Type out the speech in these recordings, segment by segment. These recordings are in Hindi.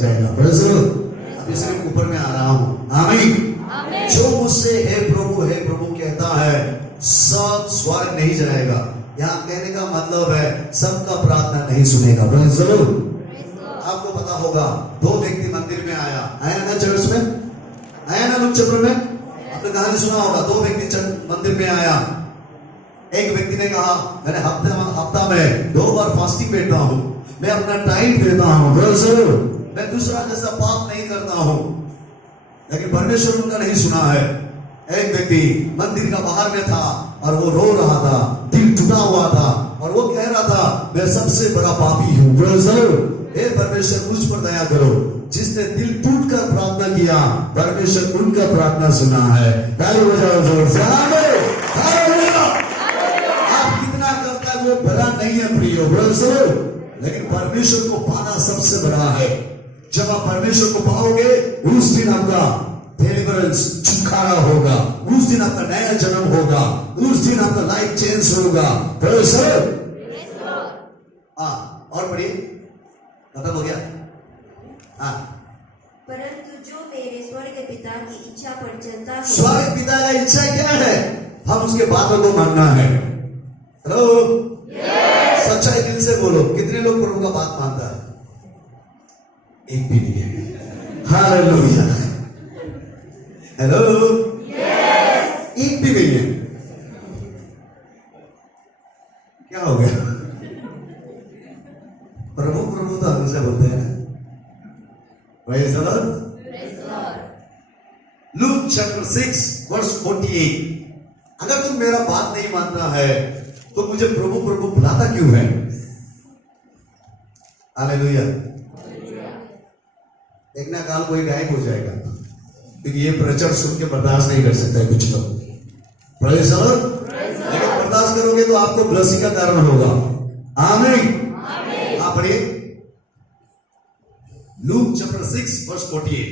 जाएगा। अब इसलिए ऊपर में आ रहा हूँ। आमीन। जो मुझसे हे प्रभु कहता है सब स्वर्ग नहीं जाएगा। यहाँ कहने का मतलब है सबका प्रार्थना नहीं सुनेगा। आपको पता होगा 2 व्यक्ति मंदिर में आया ना, चर्च में आया ना, लूक चैप्टर में आपने कहानी सुना होगा। 2 व्यक्ति मंदिर में आया। एक व्यक्ति ने कहा मैंने हफ्ता में 2 बार फास्टिंग बैठता हूँ, मैं अपना टाइम देता हूँ, मैं दूसरा जैसा पाप नहीं करता हूँ, लेकिन परमेश्वर उनका नहीं सुना है। एक व्यक्ति मंदिर का बाहर में था और वो रो रहा था, दिल टूटा हुआ था और वो कह रहा था मैं सबसे बड़ा पापी हूँ। हे परमेश्वर मुझ पर दया करो। जिसने दिल टूट कर प्रार्थना किया परमेश्वर उनका प्रार्थना सुना है। ताली बजाओ जोर से। आप कितना करता है वो बड़ा नहीं है प्रियो, लेकिन परमेश्वर को पाना सबसे बड़ा है। जब आप परमेश्वर को पाओगे उस दिन आपका डिलीवरेंस छुटकारा होगा, उस दिन आपका नया जन्म होगा, उस दिन आपका लाइफ चेंज होगा। और पढ़िए, खत्म हो गया। परंतु जो मेरे स्वर्ग पिता की इच्छा पर चलता है। स्वर्ग पिता का इच्छा क्या है? हम उसके बातों को मानना है। हेलो, सच्चाई दिल से बोलो। कितने लोग प्रभु का बात मानता है? एक भी नहीं है। हालेलुया। हेलो, एक भी नहीं है। क्या हो गया? प्रभु प्रभु तो हमेशा बोलते हैं ना। Praise the Lord. Luke chapter 6 verse 48। अगर तुम मेरा बात नहीं मानता है तो मुझे प्रभु प्रभु बुलाता क्यों है? हालेलुया। एक ना काल कोई गायब हो जाएगा क्योंकि ये प्रचार सुन के बर्दाश्त नहीं कर सकता है कुछ लोग। Praise the Lord। लेकिन बर्दाश्त करोगे तो आपको ब्लेसिंग का कारण होगा। आमीन। आप पढ़िए लूक चैप्टर 6 वर्स 48।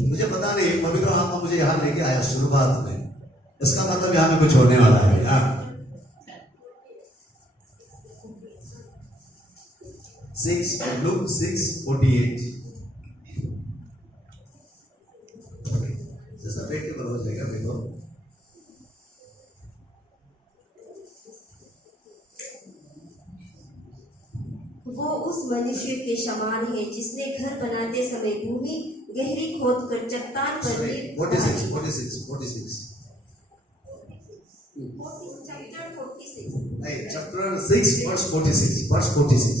मुझे पता नहीं, पवित्र आत्मा मुझे यहां लेके आया शुरुआत में, इसका मतलब यहां में कुछ होने वाला है। लूक 6:48। जैसा बैठ के हो जाएगा देखो। वो उस मनुष्य के समान है जिसने घर बनाते समय भूमि गहरी खोद कर चट्टान पर 46 नहीं, चैप्टर 6 वर्स 46।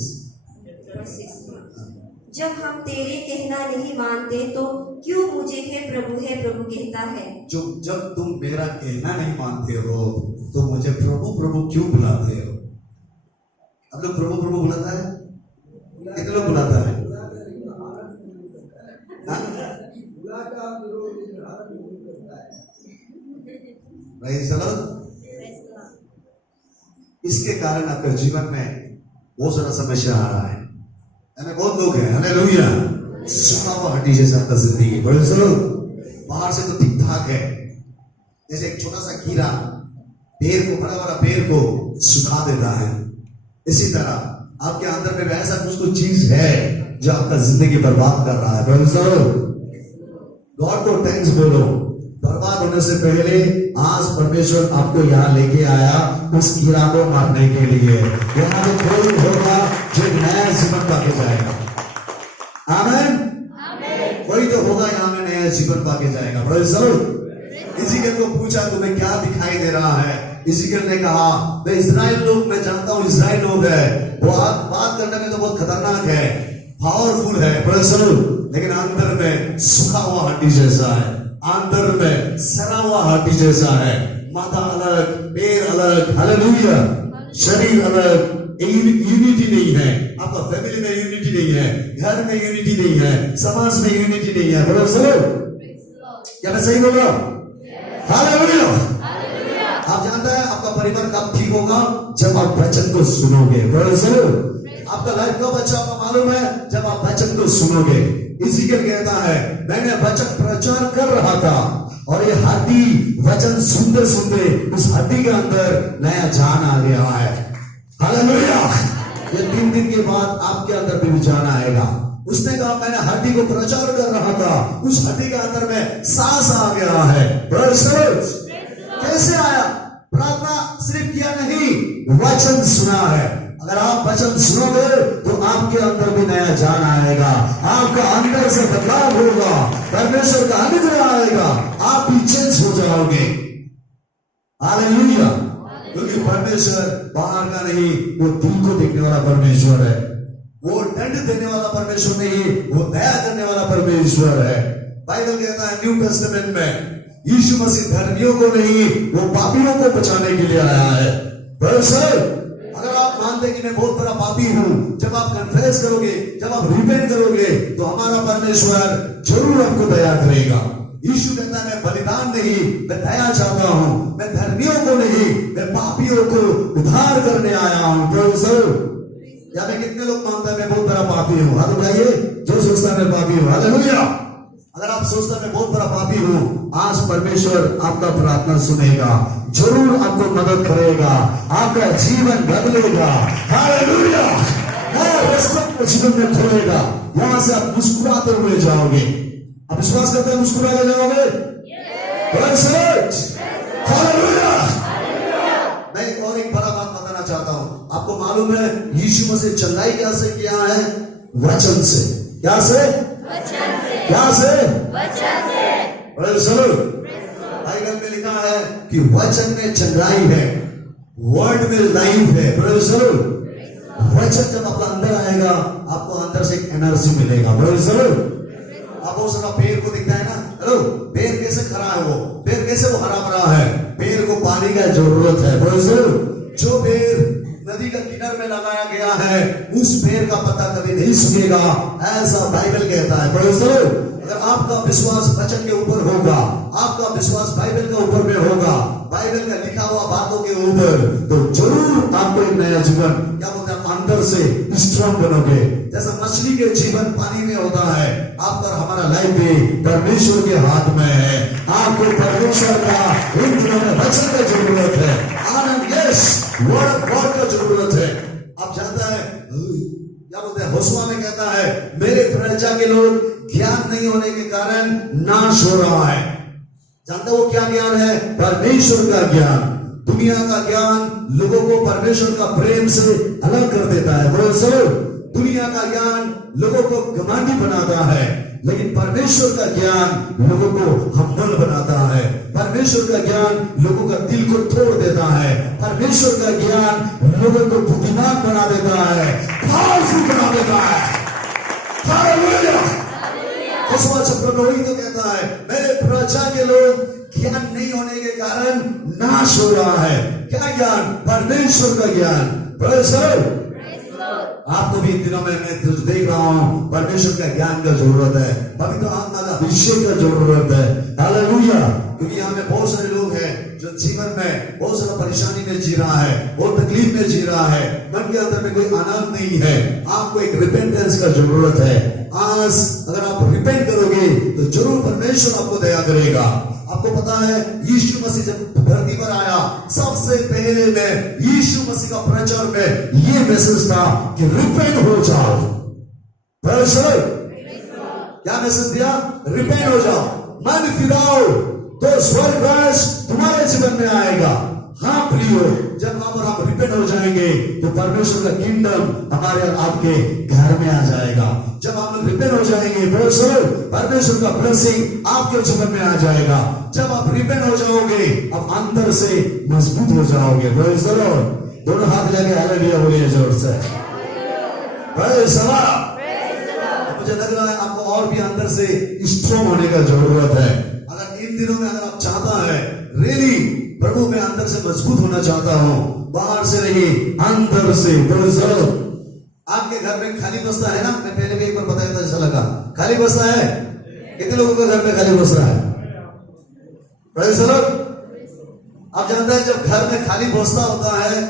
जब हम तेरे कहना नहीं मानते तो क्यों मुझे हे प्रभु कहता है? जब तुम मेरा कहना नहीं मानते हो तो मुझे प्रभु प्रभु क्यों बुलाते हो? अब लोग प्रभु प्रभु बुलाता है? कितने लोग बुलाता है? इसके कारण आपके जीवन में बहुत सारा समस्या आ रहा है। बहुत लोग हैं, हालेलुया, सुखा हुआ हड्डी जैसा आपका जिंदगी। बाहर से तो ठीक ठाक है, जैसे एक छोटा सा कीड़ा पेड़ को, बड़ा बड़ा पेड़ को सुखा देता है, इसी तरह आपके अंदर में ऐसा कुछ चीज है जो आपका जिंदगी बर्बाद कर रहा है। गॉड को थैंक्स बोलो। बर्बाद होने से पहले आज परमेश्वर आपको यहाँ लेके आया उस कीड़ा को मारने के लिए। यहाँ तो कोई होगा जो नया जीवन पाके जाएगा। आमीन। कोई तो होगा यहाँ में नया जीवन पाके जाएगा। इज़राइल को पूछा तुम्हें क्या दिखाई दे रहा है? इज़राइल ने कहा मैं इज़राइल लोग, मैं जानता हूँ इज़राइल लोग है, वो बात करने में तो बहुत खतरनाक है, पावरफुल है, लेकिन अंदर में सूखा हुआ हड्डी जैसा है, अंदर में सड़ा हुआ हड्डी जैसा है। माथा अलग, पैर अलग, हालेलुया, शरीर अलग, यूनिटी नहीं है। आपका फैमिली में यूनिटी नहीं है, घर में यूनिटी नहीं है, समाज में यूनिटी नहीं है। क्या मैं सही बोल रहा हूं? हालेलुया। आप जानते हैं आपका परिवार कब ठीक होगा? जब आप वचन को सुनोगे। आपका लाइफ कब अच्छा होगा मालूम है? जब आप वचन को सुनोगे। इज़राइल कहता है मैंने वचन प्रचार कर रहा था और ये हड्डी वचन सुनते सुनते उस हड्डी के अंदर नया जान आ गया है। हालेलुया। ये 3 दिन के बाद आपके अंदर भी विचार आएगा। उसने कहा मैंने हड्डी को प्रचार कर रहा था, उस हड्डी के अंदर में सांस आ गया है। कैसे आया? प्रार्थना सिर्फ किया नहीं, वचन सुना है। अगर आप वचन सुनोगे तो आपके अंदर भी नया जान आएगा, आपका अंदर से बदलाव होगा, परमेश्वर का अनुग्रह आएगा, आप भी चेंज हो जाओगे। हालेलुया। क्योंकि परमेश्वर बाहर का नहीं, वो दिल को देखने वाला परमेश्वर है। वो दंड देने वाला परमेश्वर नहीं, वो दया करने वाला परमेश्वर है। बाइबल कहता है न्यू टेस्टामेंट में यीशु मसीह धर्मियों को नहीं, वो पापियों को बचाने के लिए आया है। अगर आप मानते हैं कि मैं बहुत बड़ा पापी हूं, जब आप कन्फेस करोगे, जब आप रिपेंट करोगे, तो हमारा परमेश्वर जरूर आपको दया करेगा। यीशु कहता है मैं बलिदान नहीं, मैं दया चाहता हूं, मैं धर्मियों को नहीं, मैं पापियों को उद्धार करने आया हूं। या मैं कितने लोग मानता है मैं बहुत बड़ा पापी हूं? हाथ उठाइए जो सोचता है मैं पापी हूं। हालेलुया। अगर आप सोचते हैं मैं बहुत बड़ा पापी हूं, आज परमेश्वर आपका प्रार्थना सुनेगा, जरूर आपको मदद करेगा, आपका जीवन बदलेगा। हालेलुया। को जीवन में खोलेगा, यहां से आप मुस्कुराते हुए जाओगे। आप विश्वास करते हैं मुस्कुरा के जाओगे? हालेलुया। मैं और एक बड़ा बात बताना चाहता हूं। आपको मालूम है यीशु मसीह चंगाई कैसे किया है? वचन से। क्या से? क्या से? बाइबल में लिखा है कि वचन में चंगाई है, वर्ड में लाइफ है। वचन जब आपका अंदर आएगा, आपको अंदर से एक एनर्जी मिलेगा। आप बहुत सारा पेड़ को दिखता है ना, हेलो, पेड़ कैसे खड़ा है? वो पेड़ कैसे वो हरा भरा है? पेड़ को पानी का जरूरत है। जो पेड़ नदी का किनारे में लगाया गया है, उस पेड़ का पत्ता कभी नहीं सूखेगा, ऐसा बाइबल कहता है। अगर आपका विश्वास वचन के ऊपर होगा, आपका विश्वास बाइबल के ऊपर में होगा, बाइबल में लिखा हुआ बातों के ऊपर, तो जरूर आपको एक नया जीवन, क्या बोलते हैं, अंदर से स्ट्रांग बनोगे। जैसा मछली के जीवन पानी में होता है, आपका हमारा लाइफ भी परमेश्वर के हाथ में है। आपको परमेश्वर का इन दिनों में वचन की जरूरत है, आनंद, यस, वर्ड ऑफ गॉड का जरूरत है। आप जानते हैं क्या बोलते हैं, होशुआ में कहता है मेरे प्रजा के लोग ज्ञान नहीं होने के कारण नाश हो रहा है। जानते वो क्या ज्ञान है? परमेश्वर का ज्ञान। दुनिया का ज्ञान लोगों को परमेश्वर का प्रेम से अलग कर देता है। दुनिया का ज्ञान लोगों को घमंडी बनाता है, लेकिन परमेश्वर का ज्ञान लोगों को हम्बल बनाता है। परमेश्वर का ज्ञान लोगों का दिल को तोड़ देता है। परमेश्वर का ज्ञान लोगों को बुद्धिमान बना देता है, पावरफुल बना देता है। हालेलुया। होशुआ चैप्टर 9 तो कहता है मेरे प्रजा के लोग ज्ञान नहीं होने के कारण नाश हो रहा है। क्या ज्ञान? परमेश्वर का ज्ञान। आपको भी इन दिनों में मैं देख रहा हूं परमेश्वर का ज्ञान का जरूरत है, अभी तो आत्मा का अभिषेक का जरूरत है। हालेलुया। क्योंकि यहाँ में बहुत सारे लोग हैं जो जीवन में बहुत सारा परेशानी में जी रहा है, बहुत तकलीफ में जी रहा है, मन के अंदर में कोई आनंद नहीं है। आपको एक रिपेंटेंस का जरूरत है। आज अगर आप रिपेंट करोगे तो जरूर परमेश्वर आपको दया करेगा। आपको पता है यीशु मसीह जब धरती पर आया, सबसे पहले में यीशु मसीह का प्रचार में ये मैसेज था कि रिपेंट हो जाओ। क्या मैसेज दिया? रिपेंट हो जाओ, मन फिराओ, तो स्वर्ग राज तुम्हारे जीवन में आएगा। हाँ प्रियो, जब हम रिपेंट हो जाएंगे तो परमेश्वर का किंगडम हमारे और आपके घर में आ जाएगा। जब आप लोग रिपेंट हो जाएंगे, परमेश्वर का ब्लेसिंग आपके जीवन में आ जाएगा। जब आप रिपेंट हो जाओगे, आप अंदर से मजबूत हो जाओगे। दोनों हाथ लगे हालेलुया बोलिए जोर से। मुझे लग रहा है आपको और भी अंदर से स्ट्रॉन्ग होने का जरूरत है। अगर इन दिनों में अगर आप चाहता है रियली प्रभु में अंदर से मजबूत होना चाहता हूं, बाहर से नहीं अंदर से। आपके घर में खाली बस्ता है ना? मैं पहले भी एक बार बताया था, ऐसा लगा खाली बस्ता है। कितने लोगों के घर में खाली बस्ता है? आप जानते हैं जब घर में खाली बस्ता होता है,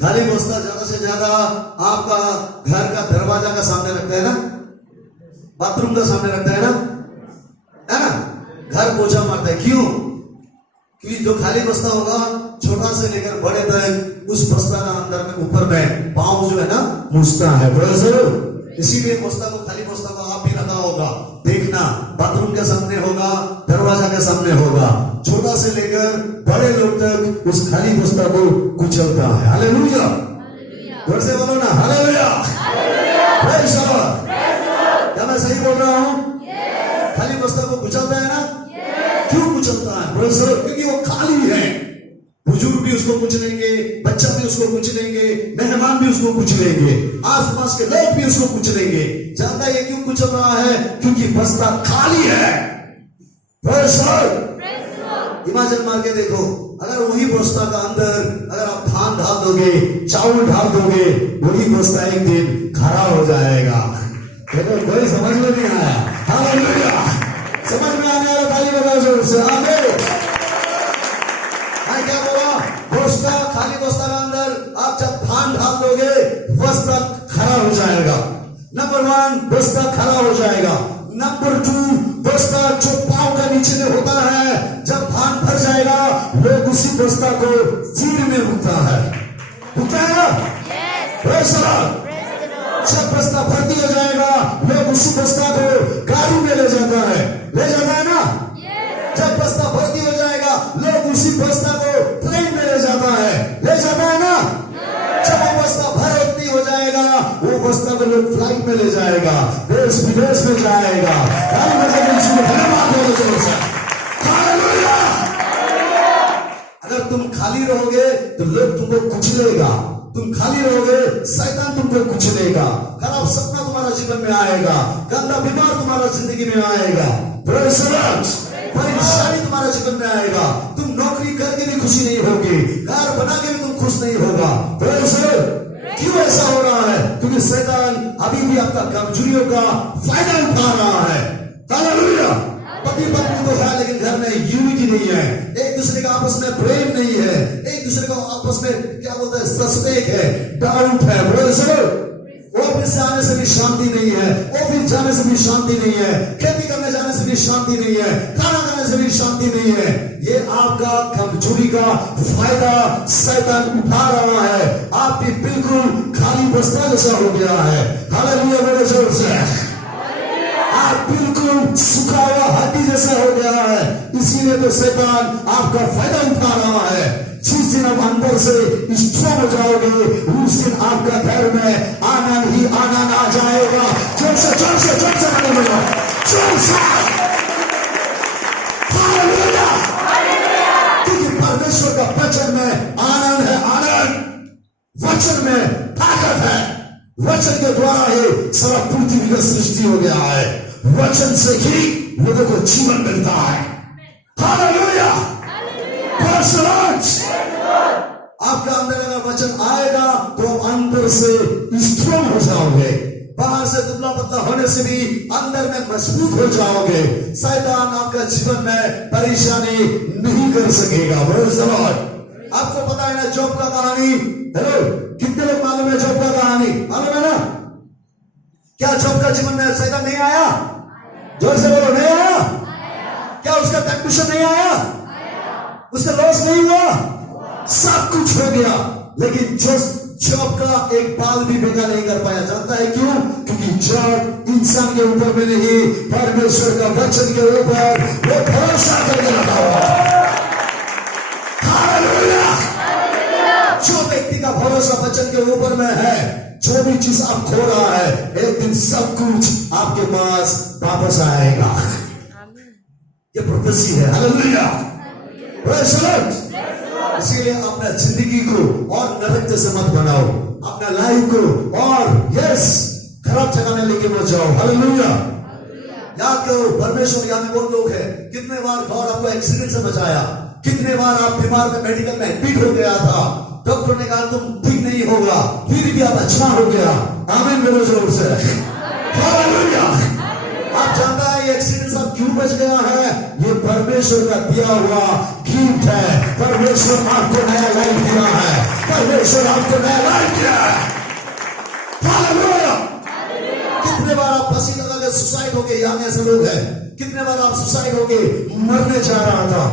खाली बस्ता ज्यादा से ज्यादा आपका घर का दरवाजा का सामने रखता है ना, बाथरूम का सामने रखता है ना, है ना? घर पोछा मारता है। क्यों? कि जो खाली बस्ता होगा, छोटा से लेकर बड़े तक उस बस्ता का अंदर में ऊपर में पांव जो है ना मुछता है। इसीलिए बस्ता को, खाली बस्ता को आप भी रखा होगा, देखना बाथरूम के सामने होगा, दरवाजा के सामने होगा। छोटा से लेकर बड़े लोग तक उस खाली बस्ता को कुचलता है। हालेलुया, जोर से बोलो ना हालेलुया। Praise the Lord. क्या मैं सही बोल रहा हूँ? खाली बस्ता को कुचलता है ना? क्यों कुचलता है? प्रेज़ द लॉर्ड, क्योंकि वो खाली है। बुजुर्ग भी उसको कुछ लेंगे, बच्चा भी उसको कुछ लेंगे, मेहमान भी उसको कुछ लेंगे, आसपास के लोग भी उसको कुछ लेंगे। जानता है ये क्यों कुचल रहा है? क्योंकि बस्ता खाली है। इमेजिन मार के देखो, अगर वही बस्ता का अंदर अगर आप धान डाल दोगे, चावल डाल दोगे, वही बस्ता एक दिन खरा हो जाएगा। देखो कोई समझ में नहीं आया। हालेलुया, समझ में आने वाला ताली बजाओ जोर से। आमीन। क्या बोला? बस्ता, खाली बस्ता का अंदर आप जब धान डाल दोगे, बस्ता खरा हो जाएगा। नंबर 1, बस्ता खरा हो जाएगा। नंबर 2, बस्ता जो पांव का नीचे में होता है, जब धान भर जाएगा, लोग उसी बस्ता को चीर में उठता है। जब बस्ता भर्ती हो जाएगा, लोग उसी बस्ता को गाड़ी में ले जाता है ना? जब बस्ता भर्ती हो जाएगा, लोग उसी बस्ता को ट्रेन में ले जाता है ना? जब वो बस्ता भर्ती हो जाएगा, वो बस्ता को लोग फ्लाइट में ले जाएगा, देश विदेश में जाएगा। अगर तुम खाली रहोगे तो लोग तुमको कुचलेगा, तुम खाली रहोगे शैतान तुमको कुचलेगा, खराब सपना तुम्हारा जीवन में आएगा, गंदा बीमार तुम्हारा जिंदगी में आएगा, परेशानी तुम्हारा जीवन में आएगा। तुम नौकरी करके भी खुशी नहीं होगी, घर बना के भी तुम खुश नहीं होगा। क्यों ऐसा हो रहा है? क्योंकि शैतान अभी भी आपका कमजोरियों का फायदा उठा रहा है। हालेलुया। पति पत्नी तो है लेकिन घर में यूनिटी नहीं है, एक दूसरे का आपस में प्रेम नहीं है, एक दूसरे को आपस में क्या बोलते हैं, सस्पेक्ट है, डाउट है। ऑफिस से आने से भी शांति नहीं है, ऑफिस जाने से भी शांति नहीं है, खेती करने जाने से भी शांति नहीं है, खाना खाने से भी शांति नहीं है। ये आपका कमजोरी का फायदा शैतान उठा रहा है। आप भी बिल्कुल खाली बस्ता जैसा हो गया है। हालेलुया बोलो जोर से। आप बिल्कुल सूखा हुआ हड्डी जैसा हो गया है, इसीलिए तो शैतान आपका फायदा उठा रहा है। जिस दिन आप अंदर से स्ट्रॉन्ग हो जाओगे, उस दिन आपका घर में आनंद ही आनंद आ जाएगा। जोर से जोर से जोर से हालेलुया, जोर से हालेलुया। क्योंकि परमेश्वर का वचन में आनंद है, आनंद वचन में ताकत है। वचन के द्वारा ही सारा पृथ्वी का सृष्टि हो गया है। वचन से ही लोगों को जीवन मिलता है। हालेलुया। आपका अंदर अगर वचन आएगा तो अंदर से स्ट्रॉन्ग हो जाओगे, बाहर से दुबला पतला होने से भी अंदर में मजबूत हो जाओगे। शैतान आपका जीवन में परेशानी नहीं कर सकेगा। Praise the Lord. आपको पता है ना जॉब का कहानी? हेलो, कितने लोग मालूम है जॉब का कहानी? मालूम है ना? क्या जॉब का जीवन में शैतान नहीं आया? जोर से बोलो, नहीं आया? क्या उसका कंडीशन नहीं आया? उसका लॉस नहीं हुआ? सब कुछ हो गया, लेकिन जॉब का एक बाल भी बेटा नहीं कर पाया। जानता है क्यों? क्योंकि जॉब इंसान के ऊपर में नहीं, परमेश्वर का वचन के ऊपर वो भरोसा करके रखा हुआ। हालेलुया। जो व्यक्ति का भरोसा वचन के ऊपर में है, जो भी चीज आप खो रहा है, एक दिन सब कुछ आपके पास वापस आएगा। ये प्रोफेसी है। हालेलुया। इसीलिए अपना जिंदगी को और नरक जैसे मत बनाओ, अपना लाइफ को और खराब जगह में लेके मत जाओ। हालेलुया। याद करो, परमेश्वर यहाँ में बहुत लोग हैं, कितने बार गॉड आपको एक्सीडेंट से बचाया, कितने बार आप बीमार में मेडिकल में एडमिट हो गया था, डॉक्टर ने कहा तुम ठीक नहीं होगा, फिर भी आप अच्छा हो गया। आमीन बोलो जोर से। हालेलुया। आप जानता है ये एक्सीडेंट सब क्यों बच गया है? ये परमेश्वर का दिया हुआ गिफ्ट है। परमेश्वर आपको नया लाइफ दिया है, परमेश्वर आपको नया लाइफ दिया है। हालेलुया। कितने बार आप फांसी लगा के सुसाइड हो गए? यहाँ में ऐसे लोग हैं, कितने बार आप सुसाइड हो गए, मरने जा रहा था।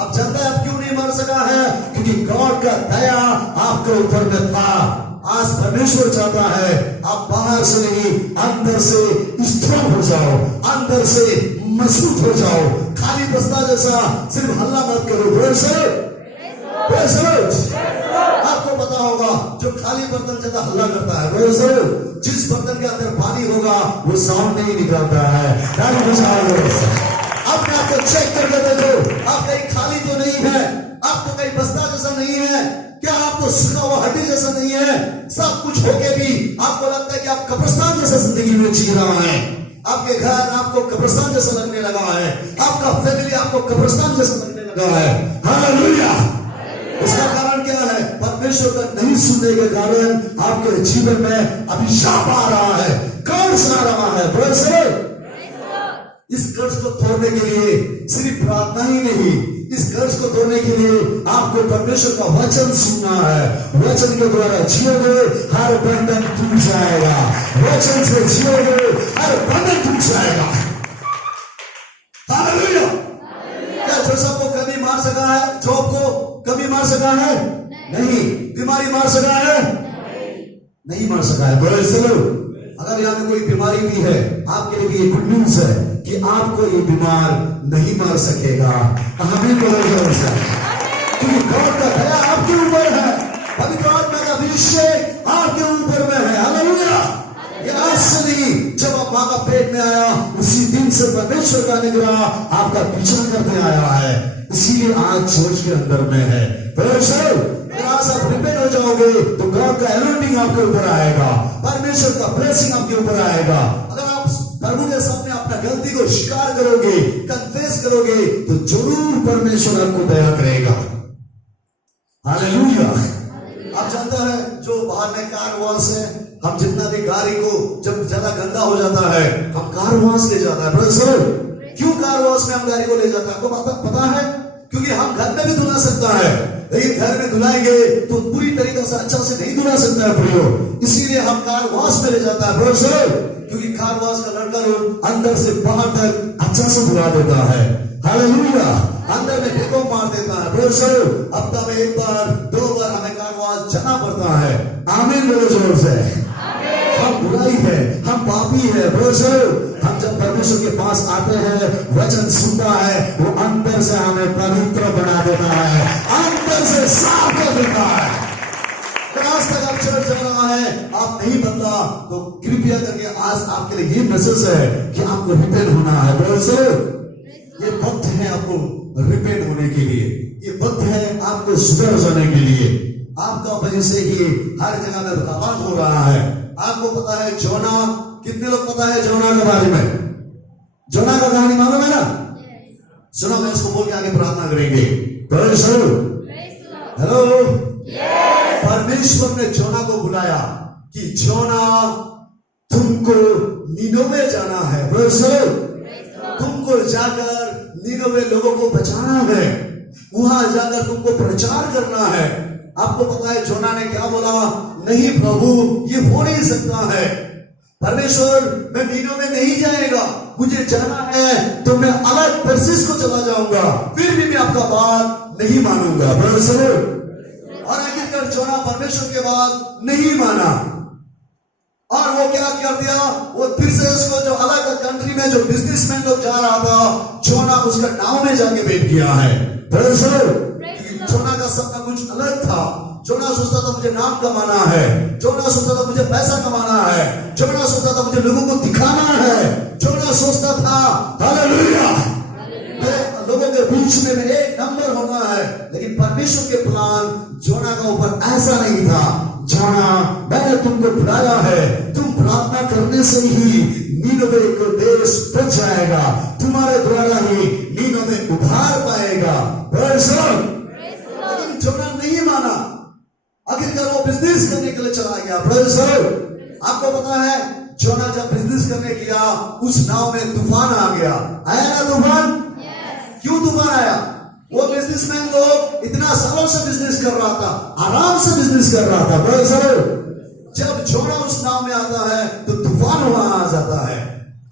आप जानता है आप क्यों नहीं नहीं मर सका है क्योंकि गॉड का दया आपके ऊपर में था। आज परमेश्वर चाहता है आप बाहर से नहीं अंदर से स्ट्रांग हो जाओ, अंदर से मजबूत हो जाओ। खाली बस्ता जैसा सिर्फ हल्ला मत करो। Praise the Lord. आपको पता होगा जो खाली बर्तन ज्यादा हल्ला करता है, प्रेज़ द लॉर्ड। जिस बर्तन के अंदर पानी होगा वो साउंड नहीं निकालता है। अपने आप को चेक करके देखो, आप कहीं खाली तो नहीं है, आपको कहीं बस्ता जैसा नहीं है, क्या आपको सूखा हुआ हड्डी जैसा नहीं है। सब कुछ होके भी आपको लगता है कि आप कब्रिस्तान जैसा जिंदगी में जी रहा है। आपके घर आपको कब्रिस्तान जैसा लगने लगा है, आपका फैमिली आपको कब्रिस्तान जैसा लगने लगा है। हालेलुया। इसका कारण क्या है? परमेश्वर का नहीं सुनने के कारण आपके जीवन में अभिशाप आ रहा है, कर्ज आ रहा है। Praise the Lord. इस कर्ज को तोड़ने के लिए सिर्फ प्रार्थना ही नहीं, इस कर्ज को तोड़ने के लिए आपको परमेश्वर का वचन सुनना है। वचन के द्वारा जियोगे हर बंधन टूट जाएगा। वचन से जियोगे हर बंधन टूट जाएगा। हालेलुया। क्या जोसेफ को कभी मार सका है? जॉब को कभी मार सका है? नहीं। बीमारी मार सका है? नहीं मार सका है। Praise the Lord. अगर यहाँ में कोई बीमारी भी है, आपके लिए भी ये गुड न्यूज है कि आपको ये बीमार नहीं मार सकेगा। हमें क्योंकि गॉड का दया आपके ऊपर है, पवित्र आत्मा का अभिषेक आपके ऊपर में है। हालेलुया। ये आज से नहीं, जब आप मां का पेट में आया उसी दिन से परमेश्वर का निग्रह आपका पीछा करते आया है, इसीलिए आज चर्च के अंदर में है। आज आप रिपेंट हो जाओगे तो गॉड का एनॉइंटिंग आपके ऊपर आएगा, परमेश्वर का ब्लेसिंग आपके ऊपर आएगा। अगर आप प्रभु के सामने अपना गलती को स्वीकार करोगे, कन्फेस करोगे, तो जरूर परमेश्वर आपको दया करेगा। हालेलुया। आप जानते हैं जो बाहर में कार वॉश है, हम जितना भी गाड़ी को जब ज्यादा गंदा हो जाता है हम कार वॉश ले जाता है। Praise the Lord. क्यों कार वॉश में हम गाड़ी को ले जाता है? आपको पता है? क्योंकि हम घर में भी धुला सकता है, लेकिन घर में धुलाएंगे तो पूरी तरीके से अच्छा से नहीं धुला सकता है प्रयोग, इसीलिए हम कार वॉश में ले जाता है। Praise the Lord. क्योंकि कार वॉश का लड़का लोग अंदर से बाहर तक अच्छा से धुला देता है। हालेलुया। अंदर में टेको मार देता है। Praise the Lord. हफ्ता में एक बार 2 बार हमें कार वॉश जाना पड़ता है। आमीन बोलो जोर से। हम बुराई है, हम पापी है। Praise the Lord. हम जब परमेश्वर के पास आते हैं, वचन सुनता है, वो अंदर से हमें पवित्र बना देता है, अंदर से साफ कर देता है। आज तक आप चर्च जा रहा है, आप नहीं बदला, तो कृपया करके आज आपके लिए ये मैसेज है कि आपको रिपेंट होना है। Praise the Lord. ये वक्त है आपको रिपेंट होने के लिए, ये वक्त है आपको सुधर जाने के लिए। आपका वजह से ही हर जगह में रुकावट हो रहा है। आपको पता है जोना, कितने लोग पता है जोना के बारे में? जोना का कहानी मालूम है ना? सुनो, मैं इसको बोल के आगे प्रार्थना करेंगे। Praise the Lord. हेलो। परमेश्वर ने जोना को बुलाया कि जोना तुमको निनोवे जाना है। Praise the Lord. तुमको जाकर निनोवे लोगों को बचाना है, वहां जाकर तुमको प्रचार करना है। आपको पता है जोना ने क्या बोला? नहीं प्रभु, ये हो नहीं सकता है। परमेश्वर, मैं निनोवे नहीं जाएगा, मुझे जाना है तो मैं अलग तर्शीश को चला जाऊंगा, फिर भी मैं आपका बात नहीं मानूंगा। Praise the Lord. और आखिरकार जोना परमेश्वर के बात नहीं माना, और वो क्या कर दिया? वो फिर से उसको जो अलग कंट्री में जो बिजनेसमैन लोग जा रहा था, जोना उसका नाव में जाके बैठ गया है। Praise the Lord. जोना का सपना कुछ अलग था। जोना सोचता था मुझे नाम कमाना है, जोना सोचता था मुझे पैसा कमाना है, जोना सोचता था मुझे लोगों को दिखाना है, जोना सोचता था हालेलुया लोगों के बीच में एक नंबर होना है। लेकिन परमेश्वर के प्लान जोना का ऊपर ऐसा नहीं था। जोना, मैंने तुमको बुलाया है, तुम प्रार्थना करने से ही नीनवे को देश बच जाएगा, तुम्हारे द्वारा ही नीनवे उभार पाएगा। Praise the Lord. लेकिन जोना नहीं माना, आखिरकार वो बिजनेस करने के लिए चला गया। Praise the Lord. आपको पता है जोना जब बिजनेस करने गया, उस नाव में तूफान आ गया। आया ना तूफान? क्यों तूफान आया? वो बिजनेसमैन लोग इतना सालों से बिजनेस कर रहा था, आराम से बिजनेस कर रहा था। Praise the Lord. जब जोना उस नाव में आता है तो तूफान वहां आ जाता है।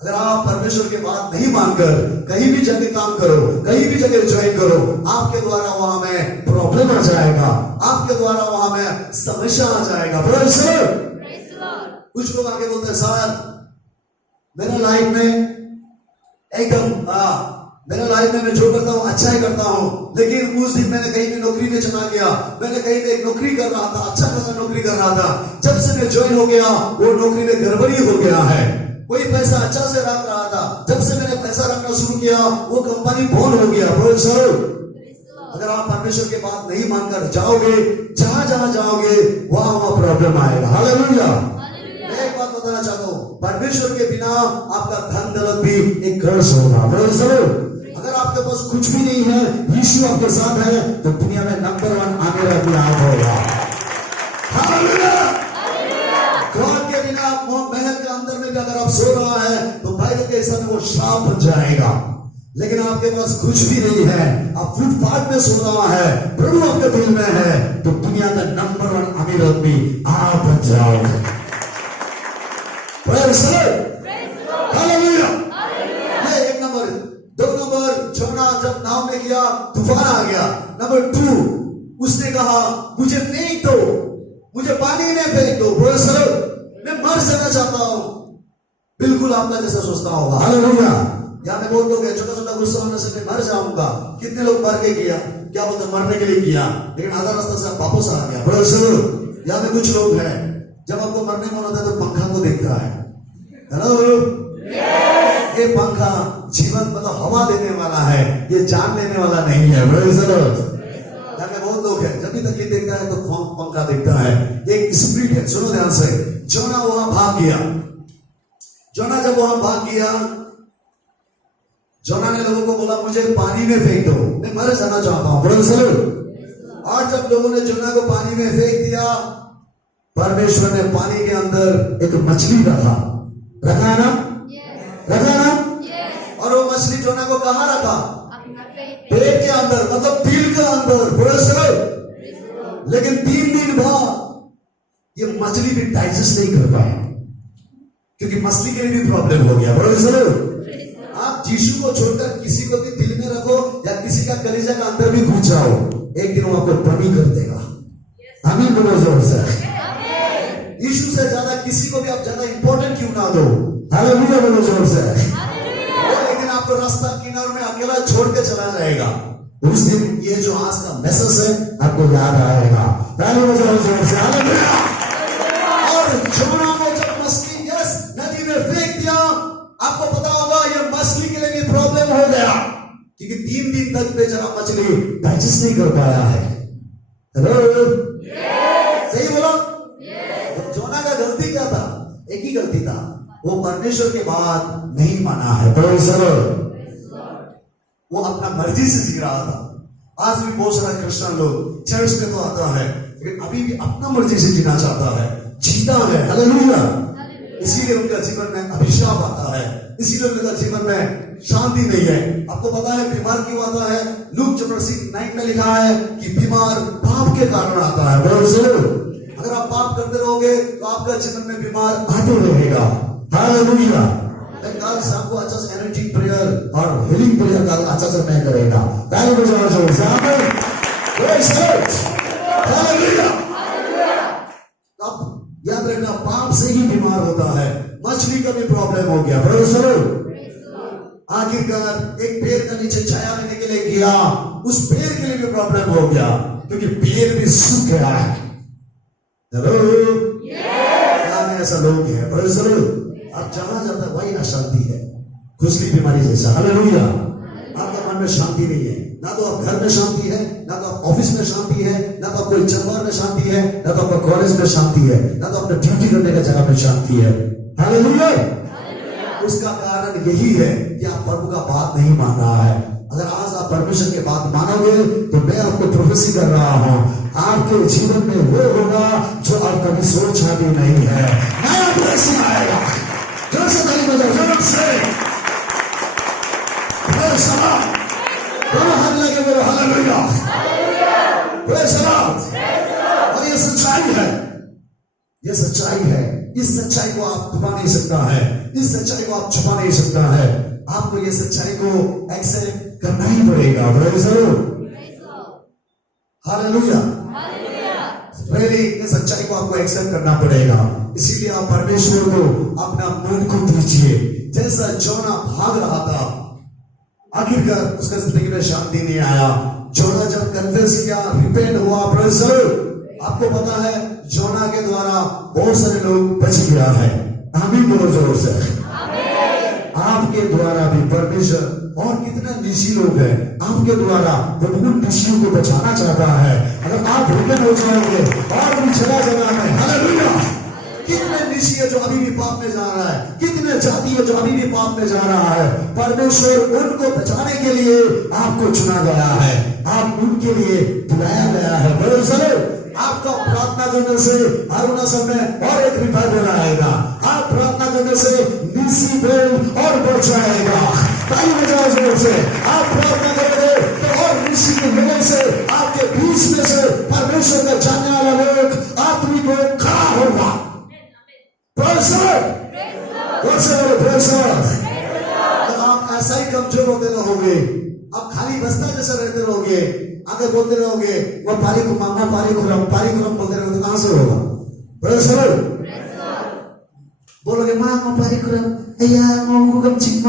अगर आप परमेश्वर की बात नहीं मानकर कहीं भी जगह काम करो, कहीं भी जगह ज्वाइन करो, आपके द्वारा वहां में प्रॉब्लम आ जाएगा, आपके द्वारा वहां में समस्या आ जाएगा। Praise the Lord। कुछ लोग आगे बोलते हैं, सर मेरा लाइफ में एकदम मेरा लाइफ में मैं जो करता हूँ अच्छा ही करता हूँ, लेकिन उस दिन मैंने कहीं भी नौकरी में चला गया, मैंने कहीं पे एक नौकरी कर रहा था, अच्छा खासा नौकरी कर रहा था, जब से मैं ज्वाइन हो गया वो नौकरी में गड़बड़ी हो गया है। कोई पैसा अच्छा से रख रहा था, जब से मैंने पैसा रखना शुरू किया वो कंपनी बंद हो गया। अगर आप परमेश्वर की बात नहीं मानकर जाओगे, जहां जहां जाओगे वहां वहां प्रॉब्लम आएगा। हालेलुया। मैं एक बात बताना चाहता हूं, परमेश्वर के बिना आपका धन दौलत भी एक कर्ज होगा। अगर आपके पास कुछ भी नहीं है, यीशु आपके साथ है, तो दुनिया में नंबर 1 आने वाला आप होगा। हालेलुया। गॉड के बिना आप महल के अंदर में भी अगर आप सो रहा है तो बाइबल के हिसाब में वो श्राप बन जाएगा। लेकिन आपके पास कुछ भी नहीं है, आप फुटपाथ में सो रहा है, प्रभु आपके दिल में है, तो दुनिया का नंबर 1 अमीर आदमी आप बन जाओगे। हालेलुया। ये 1 नंबर। 2 नंबर, जोना जब नाव में गया तूफान आ गया। नंबर 2, उसने कहा मुझे फेंक दो, मुझे पानी में फेंक दो, मैं मर जाना चाहता हूं। बिल्कुल आपका जैसा सोचता होगा। हालेलुया। या मैं बोल दोगे छोटा छोटा गुस्सा होने से मैं मर जाऊंगा। कितने लोग मर के किया, क्या बोलते मरने के लिए किया, लेकिन आधा रास्ता से वापस आ गया। या में कुछ लोग हैं जब आपको मरने को होता है तो पंखा को देखता है। हेलो, ये पंखा जीवन मतलब हवा देने वाला है, ये जान लेने वाला नहीं है। बहुत लोग हैं जब भी तकलीफ देखता है तो पंखा देखता है, एक स्पिरिट है। सुनो ध्यान से, जोना वहां भाग गया। जोना जब वहां भाग गया, जोना ने लोगों को बोला मुझे पानी में फेंक दो, मैं मर जाना चाहता हूं। और जब लोगों ने जोना को पानी में फेंक दिया, परमेश्वर ने पानी के अंदर एक मछली रखा ना, रखा ना। और वो मछली जोना को कहां रखा? पेट के अंदर, मतलब दिल के अंदर। लेकिन 3 दिन बाद ये मछली भी डाइजेस्ट नहीं कर पाया, क्योंकि मछली के लिए भी प्रॉब्लम हो गया। आप यीशु को छोड़कर किसी को भी दिल में रखो या किसी का कलीजा का अंदर भी घुस जाओ, एक दिन वो आपको बनी कर देगा। आमीन बोलो जोर से। यीशु से ज्यादा किसी को भी आप ज्यादा इंपॉर्टेंट क्यों ना दो। हालेलुया बोलो जोर से। एक दिन आपको रास्ता किनारे में अकेला छोड़ के चला जाएगा। उस दिन ये जो आज का मैसेज है आपको याद आएगा। हालेलुया। और जोना को जब मछली नदी में फेंक दिया, आपको पता होगा ये मछली के लिए भी प्रॉब्लम हो गया, क्योंकि 3 दिन तक बेचारा मछली डाइजेस्ट नहीं कर पाया है। हेलो, सही बोलो। जोना का गलती क्या था? एक ही गलती था, वो परमेश्वर की बात नहीं माना है। वो अपना मर्जी से जी रहा था। आज भी बहुत सारा क्रिश्चियन लोग चर्च में तो आता है, लेकिन अभी भी अपना मर्जी से जीना चाहता है, जीता है। हालेलुया। इसीलिए उनका जीवन में अभिशाप आता है, इसीलिए उनका जीवन में शांति नहीं है। आपको पता है बीमार क्यों आता है? लूक चैप्टर 9 में लिखा है कि बीमार पाप के कारण आता है। अगर आप पाप करते रहोगे तो आपका जीवन में बीमार आते रहेगा। हालेलुया। कल शाम को अच्छा से एनर्जी प्रेयर और हीलिंग प्रेयर कल अच्छा से मैं करेगा। अब याद रखना, पाप से ही बीमार होता है। मछली का भी प्रॉब्लम हो गया। आखिरकार एक पेड़ का नीचे छाया लेने के लिए गया, उस पेड़ के लिए भी प्रॉब्लम हो गया, क्योंकि पेड़ भी सूख गया है। हेलो, क्या में ऐसा लोग हैं? आप जहां जाता है वही अशांति है, खुजली बीमारी जैसा। हालेलुया। आपका मन में शांति नहीं है, ना तो आप घर में शांति है, ना तो आप ऑफिस में शांति है, ना तो आपको चंबर में शांति है, ना तो आपका कॉलेज में शांति है, ना तो अपने ड्यूटी करने का जगह में शांति है। हालेलुया। उसका कारण यही है कि आप प्रभु का बात नहीं मान रहा है। अगर आज आप परमेश्वर की बात मानोगे तो मैं आपको प्रोफेसी कर रहा हूं, आपके जीवन में वो होगा जो आप कभी सोचा भी नहीं है। नया ब्लेसिंग आएगा। जोर से ताली बजाओ, जोर से। Praise the Lord. दोनों हाथ लगे बोलो हालेलुया। Praise the Lord. और ये सच्चाई है, ये सच्चाई है। इस सच्चाई को आप दबा नहीं सकता है, इस सच्चाई को आप छुपा नहीं सकता है। आपको ये सच्चाई को एक्सेप्ट करना ही पड़ेगा। Praise the Lord, hallelujah. पहले इस सच्चाई को आपको एक्सेप्ट करना पड़ेगा। इसीलिए आप परमेश्वर को अपना मन को दीजिए। जैसा जोना भाग रहा था, आखिरकार उसका जिंदगी में शांति नहीं आया। जोना जब कन्फेस किया, रिपेंट हुआ, प्रेज़ द लॉर्ड, आपको पता है जोना के द्वारा बहुत सारे लोग बच गया है। आमीन बोलो जोर से। आपके द्वारा भी परमेश्वर, और कितने निशी लोग हैं आपके द्वारा, वो उन निशियों को बचाना चाहता है। अगर आप रिपेंट हो जाओगे और भी जगह जगह में, हालेलुया। कितने निशी है जो अभी भी पाप में जा रहा है, कितने जाति है जो अभी भी पाप में जा रहा है। परमेश्वर उनको बचाने के लिए आपको चुना गया है, आप उनके लिए बुलाया गया है। बोलो आपका प्रार्थना करने से अरुणाचल में और एक रिवाइवल आएगा। आप प्रार्थना करने से निसी बेल और बढ़ जाएगा। ताली बजाओ जोर से। आप प्रार्थना करोगे तो और निसी के लोगों से, आपके बीच में से परमेश्वर का जानने वाला लोग आत्मिक लोग खड़ा होगा। आप ऐसा ही कमजोर होते रहोगे, आप खाली बस्ता जैसा रहते रहोगे, आगे बोलते रहोगे वो पारी को मांगना, पारी खुरम बोलते रहोगे तो कहां से होगा? बोलोगे मां पारी खुरम, अय्या मां को कम चिक